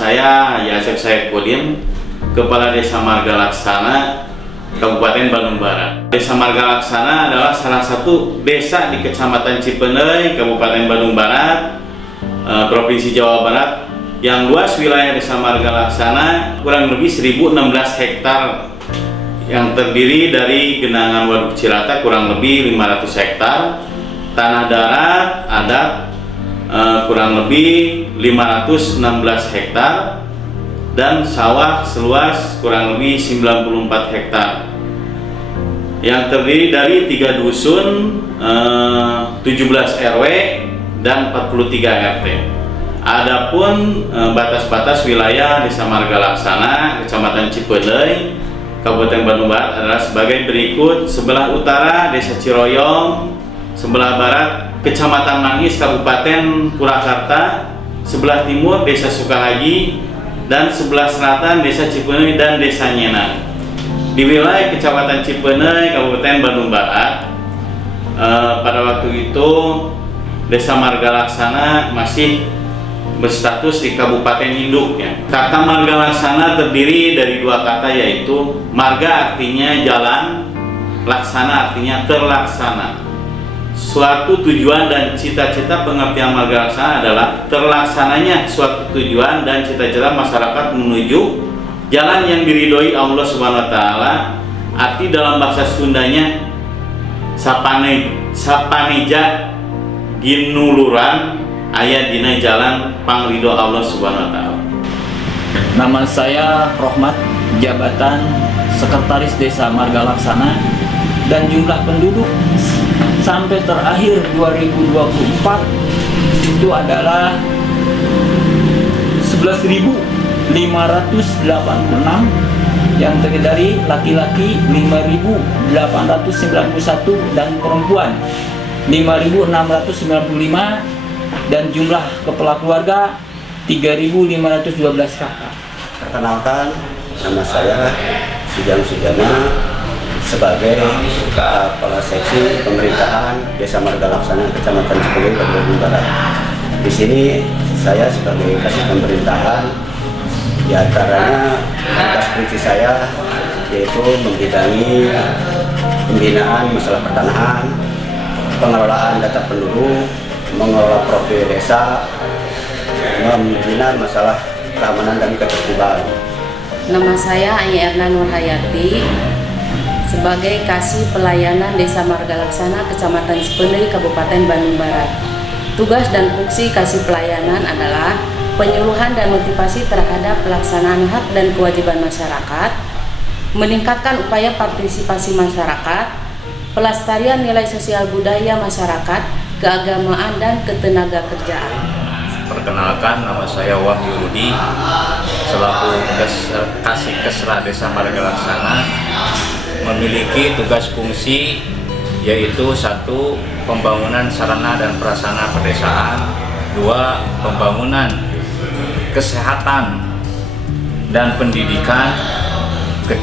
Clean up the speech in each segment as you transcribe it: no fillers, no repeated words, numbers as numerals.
saya Yasef Saipudin, Kepala Desa Marga Laksana, Kabupaten Bandung Barat. Desa Marga Laksana adalah salah satu desa di Kecamatan Cipeuneuy, Kabupaten Bandung Barat, Provinsi Jawa Barat, yang luas wilayah Desa Marga Laksana kurang lebih 1016 hektar, yang terdiri dari genangan Waduk Cilata kurang lebih 500 hektar, tanah darat adat kurang lebih 516 hektar, dan sawah seluas kurang lebih 94 hektar, yang terdiri dari 3 dusun, 17 RW, dan 43 RT. Adapun batas-batas wilayah Desa Marga Laksana, Kecamatan Cipeuneuy, Kabupaten Bandung Barat adalah sebagai berikut: sebelah utara Desa Ciroyong, sebelah barat Kecamatan Manggis, Kabupaten Purwakarta, sebelah timur Desa Sukahaji, dan sebelah selatan Desa Cipeuneuy dan Desa Nyenang. Di wilayah Kecamatan Cipeuneuy, Kabupaten Bandung Barat, pada waktu itu Desa Marga Laksana masih berstatus di Kabupaten Induk, ya. Kata Marga Laksana terdiri dari 2 kata, yaitu marga artinya jalan, laksana artinya terlaksana. Suatu tujuan dan cita-cita. Pengertian Marga Laksana adalah terlaksananya suatu tujuan dan cita-cita masyarakat menuju jalan yang diridhoi Allah Subhanahu wa taala. Arti dalam bahasa Sundanya sapaneja ginuluran aya dina jalan pangridho Allah Subhanahu wa taala. Nama saya Rohmat, jabatan Sekretaris Desa Marga Laksana, dan jumlah penduduk sampai terakhir 2024 itu adalah 11.586, yang terdiri dari laki-laki 5.891 dan perempuan 5.695, dan jumlah kepala keluarga 3.512 kakak. Perkenalkan, nama saya Sujang Sujana sebagai Kepala Seksi Pemerintahan Desa Marga Laksana, Kecamatan Cipeuneuy, Kabupaten Bandung Barat. Di sini saya sebagai Kasih Pemerintahan, di antaranya tugas fungsi saya yaitu membidangi pembinaan masalah pertanahan, pengelolaan data penduduk, mengelola profil desa, membina masalah keamanan dan ketertiban. Nama saya Ayy Erna Nurhayati sebagai Kasih Pelayanan Desa Marga Laksana, Kecamatan Cipeuneuy, Kabupaten Bandung Barat. Tugas dan fungsi Kasih Pelayanan adalah penyuluhan dan motivasi terhadap pelaksanaan hak dan kewajiban masyarakat, meningkatkan upaya partisipasi masyarakat, pelestarian nilai sosial budaya masyarakat, keagamaan, dan ketenaga kerjaan. Perkenalkan, nama saya Wahyu Rudi selaku Kasih Kesra Desa Marga Laksana, memiliki tugas fungsi yaitu 1. Pembangunan sarana dan prasarana pedesaan, 2. Pembangunan kesehatan dan pendidikan, 3.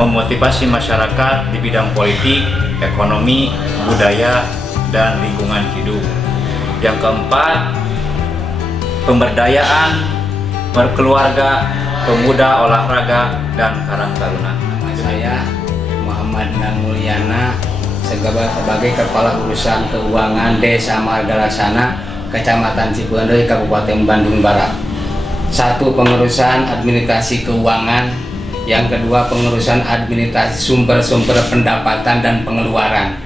Memotivasi masyarakat di bidang politik, ekonomi, budaya, dan lingkungan hidup. Yang 4, pemberdayaan berkeluarga, pemuda, olahraga, dan karang taruna. Saya Muhammad Namulyana sebagai Kepala Urusan Keuangan Desa Marga Laksana, Kecamatan Cipeuneuy, Kabupaten Bandung Barat. 1. Pengurusan administrasi keuangan. Yang 2, pengurusan administrasi sumber-sumber pendapatan dan pengeluaran.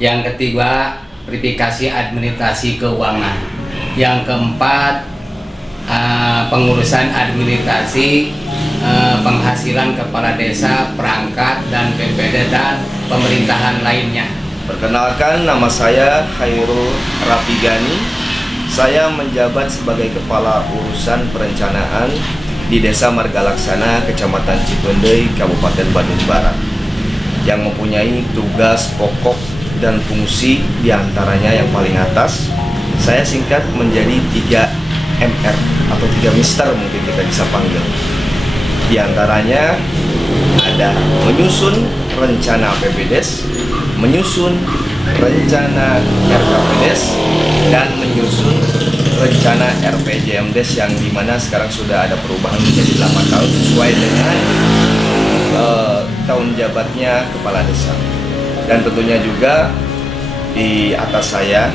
Yang 3, verifikasi administrasi keuangan. Yang 4, pengurusan administrasi penghasilan kepala desa, perangkat, dan PPD, dan pemerintahan lainnya. Perkenalkan, nama saya Khairul Rafigani. Saya menjabat sebagai Kepala Urusan Perencanaan di Desa Marga Laksana, Kecamatan Cipeuneuy, Kabupaten Bandung Barat, yang mempunyai tugas pokok dan fungsi diantaranya yang paling atas saya singkat menjadi 3 MR atau 3 Mister mungkin kita bisa panggil. Di antaranya ada menyusun rencana PPDes, menyusun rencana RKPDes, dan menyusun rencana RPJMdes yang dimana sekarang sudah ada perubahan menjadi 8 tahun sesuai dengan tahun jabatnya kepala desa. Dan tentunya juga di atas saya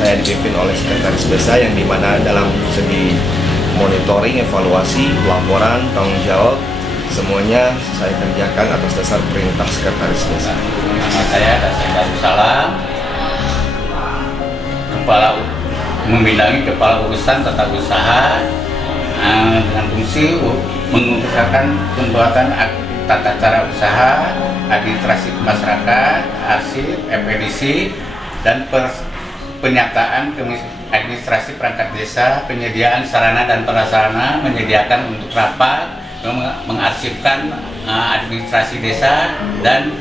dipimpin oleh sekretaris desa yang dimana dalam segi monitoring, evaluasi, laporan, tanggung jawab semuanya saya kerjakan atas dasar perintah sekretaris desa. Nama saya Dasen Darussalam, membidangi kepala urusan tata usaha dengan fungsi mengusahakan pembuatan tata cara usaha, administrasi masyarakat, arsip, EPDC, dan penyataan administrasi perangkat desa, penyediaan sarana dan prasarana, menyediakan untuk rapat, mengarsipkan administrasi desa, dan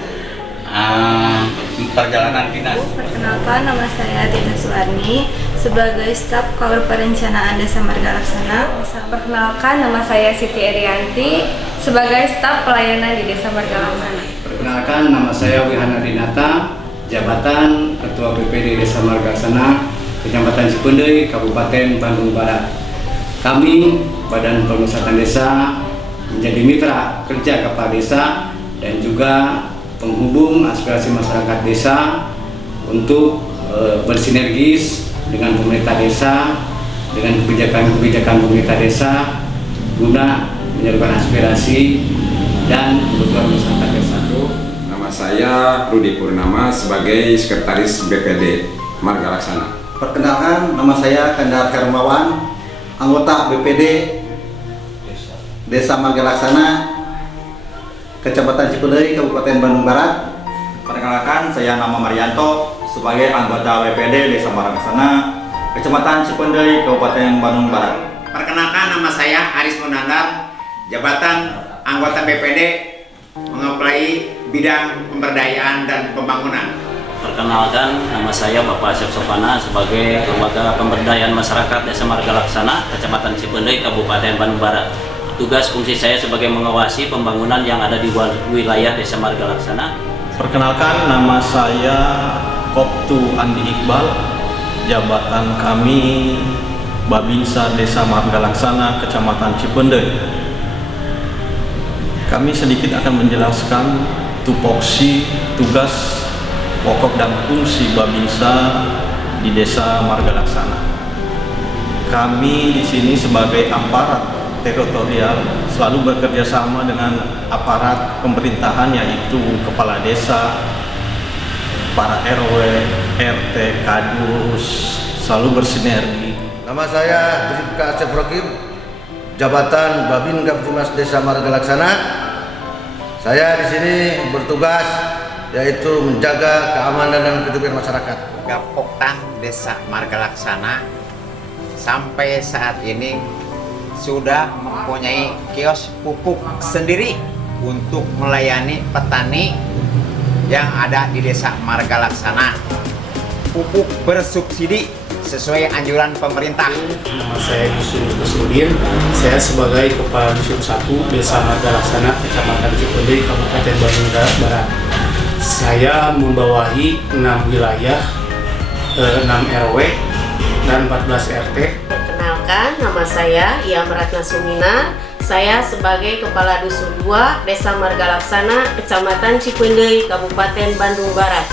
perjalanan dinas. Perkenalkan, nama saya Tita Suwarni sebagai staf Kor Perencanaan Desa Marga Laksana. Perkenalkan, nama saya Siti Erianti sebagai staf pelayanan di Desa Marga Laksana. Perkenalkan, nama saya Wihana Dinata, jabatan Ketua BPD Desa Marga Laksana, Kecamatan Cipeundeuy, Kabupaten Bandung Barat. Kami, Badan Pemusatan Desa, menjadi mitra kerja kepala desa dan juga penghubung aspirasi masyarakat desa untuk bersinergis dengan pemerintah desa, dengan kebijakan pemerintah desa guna menyalurkan aspirasi dan kebutuhan masyarakat desa. Nama saya Rudi Purnama sebagai Sekretaris BPD Marga Laksana. Perkenalkan, nama saya Kandar Hermawan, anggota BPD Desa Marga Laksana, Kecamatan Cipeundeuy, Kabupaten Bandung Barat. Perkenalkan, saya nama Marianto sebagai anggota BPD Desa Marga Laksana, Kecamatan Cipeundeuy, Kabupaten Bandung Barat. Perkenalkan, nama saya Aris Munandar, jabatan anggota BPD mengapply bidang pemberdayaan dan pembangunan. Perkenalkan, nama saya Bapak Asep Sopana sebagai Lembaga Pemberdayaan Masyarakat Desa Marga Laksana, Kecamatan Cipeundeuy, Kabupaten Bandung Barat. Tugas fungsi saya sebagai mengawasi pembangunan yang ada di wilayah Desa Marga Laksana. Perkenalkan, nama saya Koptu Andi Iqbal, jabatan kami Babinsa Desa Marga Laksana, Kecamatan Cipeundeuy. Kami sedikit akan menjelaskan tupoksi, tugas, pokok dan fungsi Babinsa di Desa Marga Laksana. Kami di sini sebagai aparat teritorial selalu bekerja sama dengan aparat pemerintahan, yaitu kepala desa, para RW, RT, Kadus, selalu bersinergi. Nama saya Bribka Asep Rokim, jabatan Babin Kaptimas Desa Marga Laksana. Saya di sini bertugas yaitu menjaga keamanan dan ketertiban masyarakat. Gapoktan Desa Marga Laksana sampai saat ini sudah mempunyai kios pupuk sendiri untuk melayani petani yang ada di Desa Marga Laksana. Pupuk bersubsidi sesuai anjuran pemerintah. Nama saya Yusuf Kusudin, saya sebagai Kepala Dusun 1 Desa Marga Laksana, Kecamatan Cipeundeuy, Kabupaten Bandung Barat. Saya membawahi 6 wilayah, 6 RW, dan 14 RT. Perkenalkan, nama saya Yamratna Suminar. Saya sebagai Kepala Dusun 2 Desa Marga Laksana, Kecamatan Cipeundeuy, Kabupaten Bandung Barat.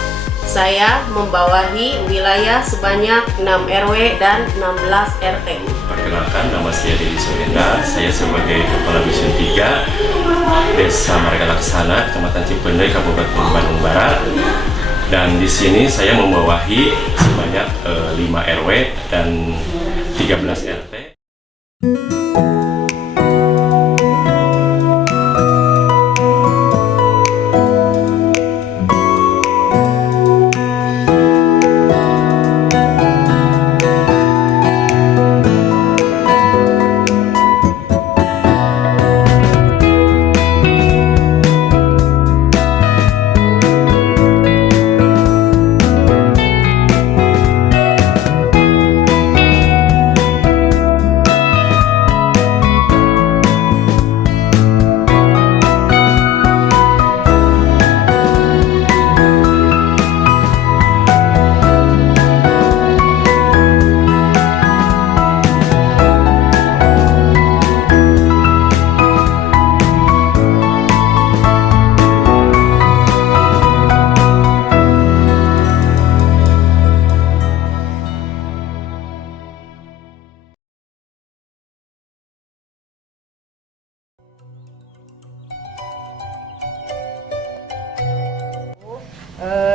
Saya membawahi wilayah sebanyak 6 RW dan 16 RT. Perkenalkan, nama saya Dedi Soenda. Saya sebagai Kepala Dusun 3 Desa Marga Laksana, Kecamatan Cipeundeuy, Kabupaten Bandung Barat. Dan di sini saya membawahi sebanyak 5 RW dan 13 RT.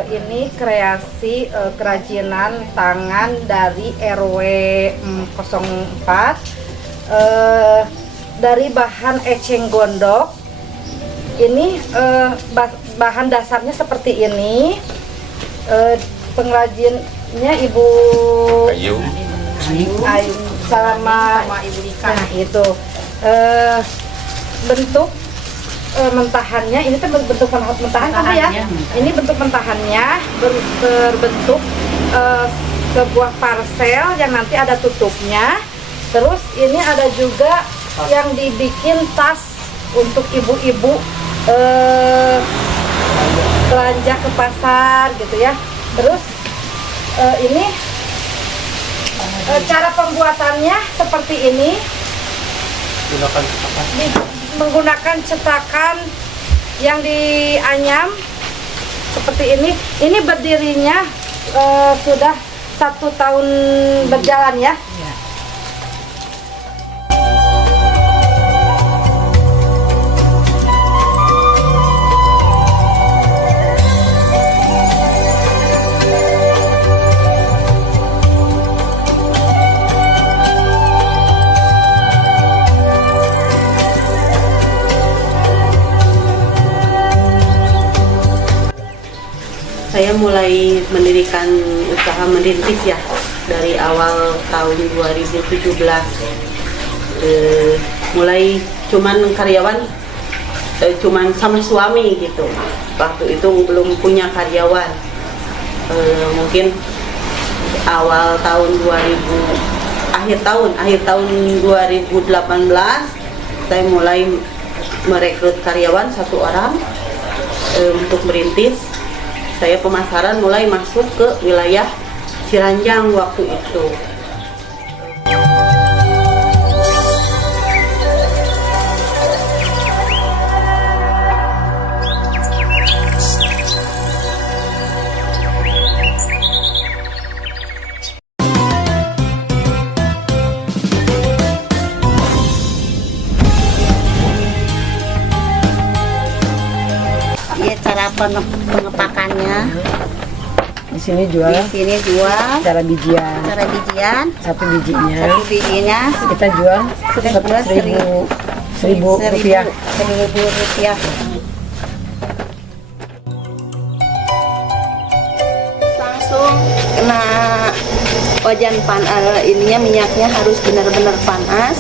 Ini kreasi kerajinan tangan dari RW 04 dari bahan eceng gondok. Ini bahan dasarnya seperti ini. Pengrajinnya Ibu Ayu sama Ibu Lika. Nah, itu bentuk mentahannya, ini kan bentuk mentahan kan ya? Ini bentuk mentahannya berbentuk sebuah parcel yang nanti ada tutupnya. Terus ini ada juga yang dibikin tas untuk ibu-ibu belanja ke pasar gitu ya. Terus ini cara pembuatannya seperti ini. Menggunakan cetakan yang dianyam seperti ini. Ini berdirinya sudah 1 tahun berjalan ya. Saya mulai mendirikan usaha merintis ya dari awal tahun 2017. Mulai cuman karyawan, cuman sama suami gitu. Waktu itu belum punya karyawan. Mungkin awal tahun akhir tahun 2018 saya mulai merekrut karyawan 1 orang untuk merintis. Saya pemasaran mulai masuk ke wilayah Ciranjang waktu itu. Ya, cara pengepakannya. Di sini jual. Di sini jual. Cara bijian. Cara bijian. Satu bijinya. Satu bijinya. Kita jual. Sudah jual 1.000 rupiah. 1.000 rupiah. Langsung kena wajan ininya minyaknya harus benar-benar panas.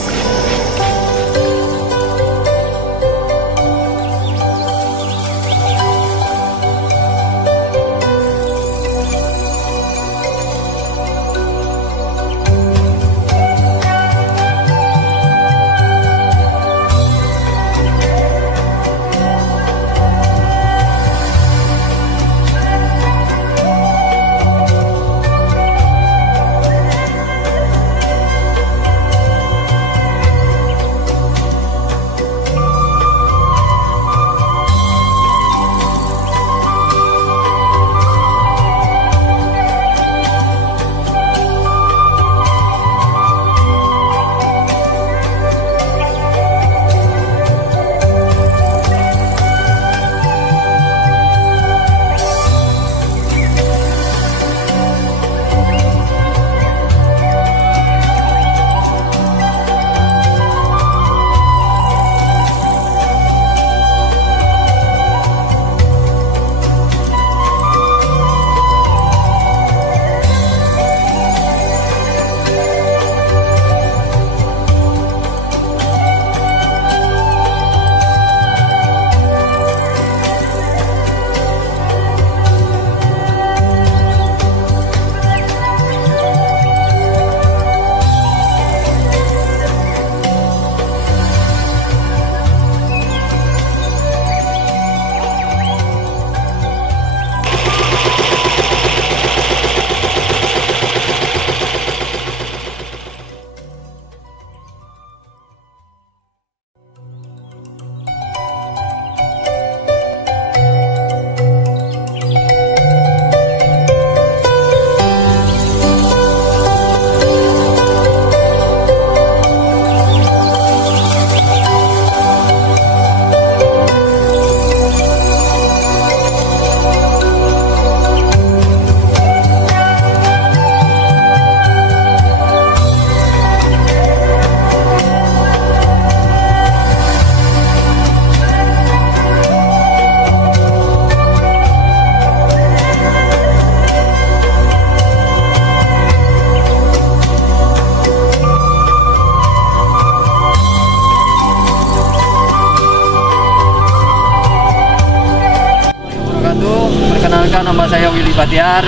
perkenalkan, nama saya Willy Batiar.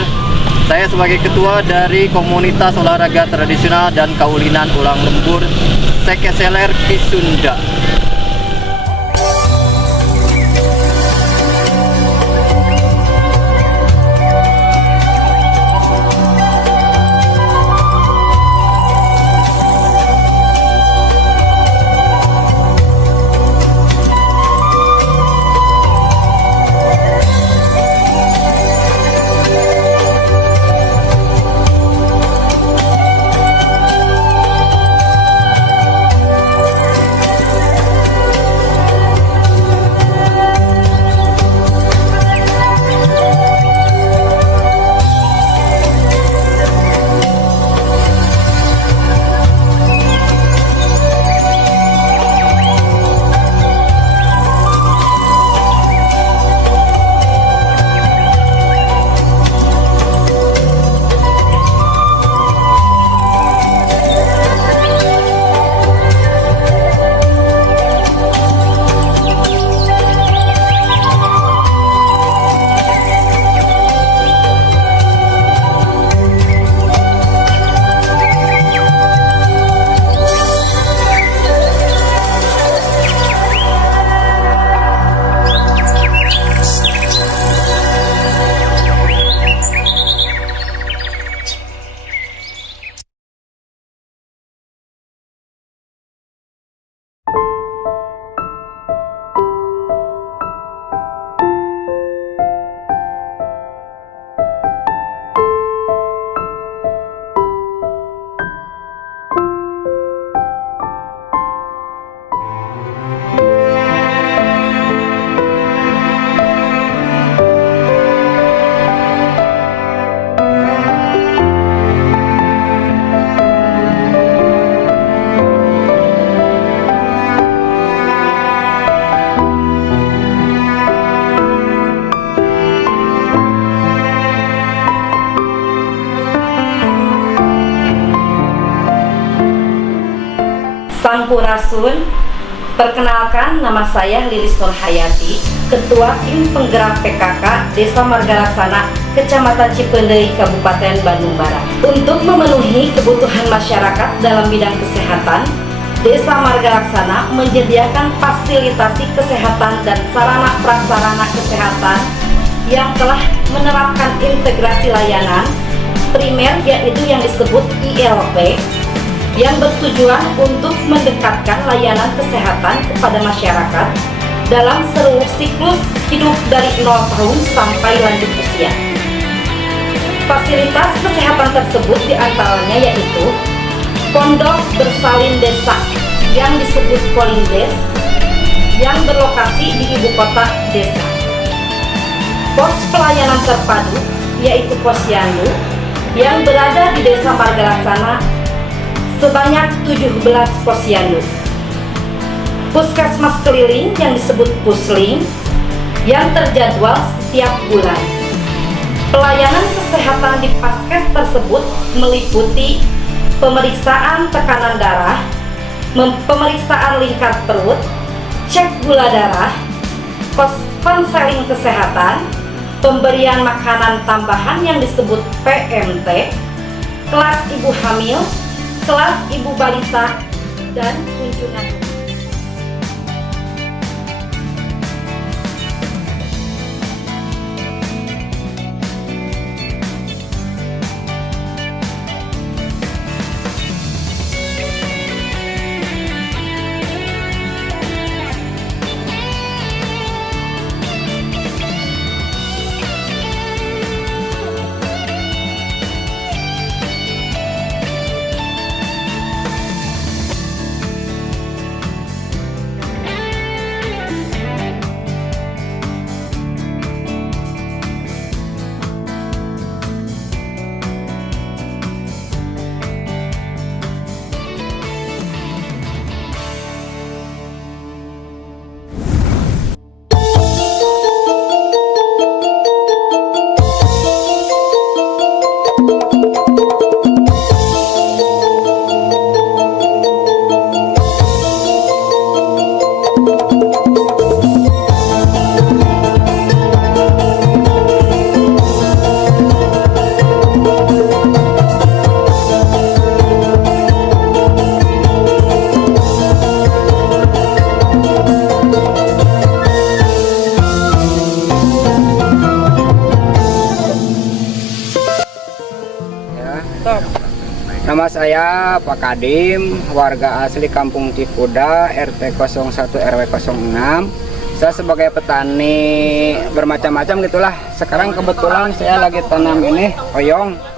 Saya sebagai ketua dari komunitas olahraga tradisional dan kaulinan ulang lembur Sekeseler Kisunda. Sampurasun. Perkenalkan, nama saya Lilis Nurhayati, Ketua Tim Penggerak PKK Desa Margalaksana, Kecamatan Cipeundeuy, Kabupaten Bandung Barat. Untuk memenuhi kebutuhan masyarakat dalam bidang kesehatan, Desa Margalaksana menyediakan fasilitasi kesehatan dan sarana prasarana kesehatan yang telah menerapkan integrasi layanan primer, yaitu yang disebut ILP, yang bertujuan untuk mendekatkan layanan kesehatan kepada masyarakat dalam seluruh siklus hidup dari 0 tahun sampai lanjut usia. Fasilitas kesehatan tersebut diantaranya yaitu Pondok Bersalin Desa yang disebut Polindes yang berlokasi di ibu kota desa, pos pelayanan terpadu yaitu Posyandu yang berada di Desa Margalaksana sebanyak 17 posyandu, puskesmas keliling yang disebut Pusling yang terjadwal setiap bulan. Pelayanan kesehatan di Paskes tersebut meliputi pemeriksaan tekanan darah, pemeriksaan lingkar perut, cek gula darah, konseling kesehatan, pemberian makanan tambahan yang disebut PMT, kelas ibu hamil, kelas ibu balita, dan kunjungan. Nama saya Pak Kadim, warga asli Kampung Cipuda, RT 01 RW 06. Saya sebagai petani bermacam-macam gitulah. Sekarang kebetulan saya lagi tanam ini oyong.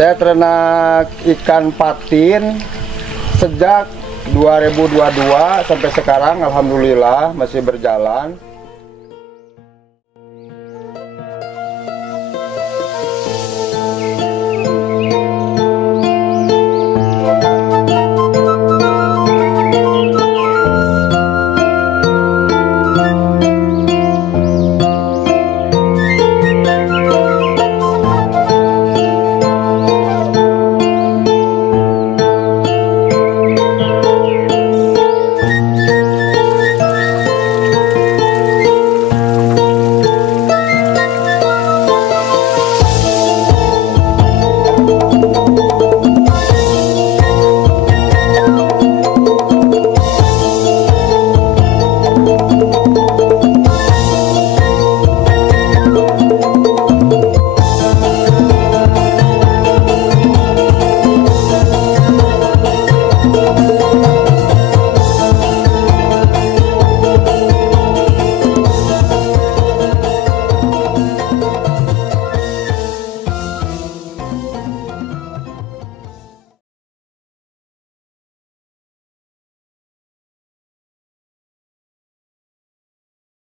Saya ternak ikan patin sejak 2022 sampai sekarang, alhamdulillah masih berjalan.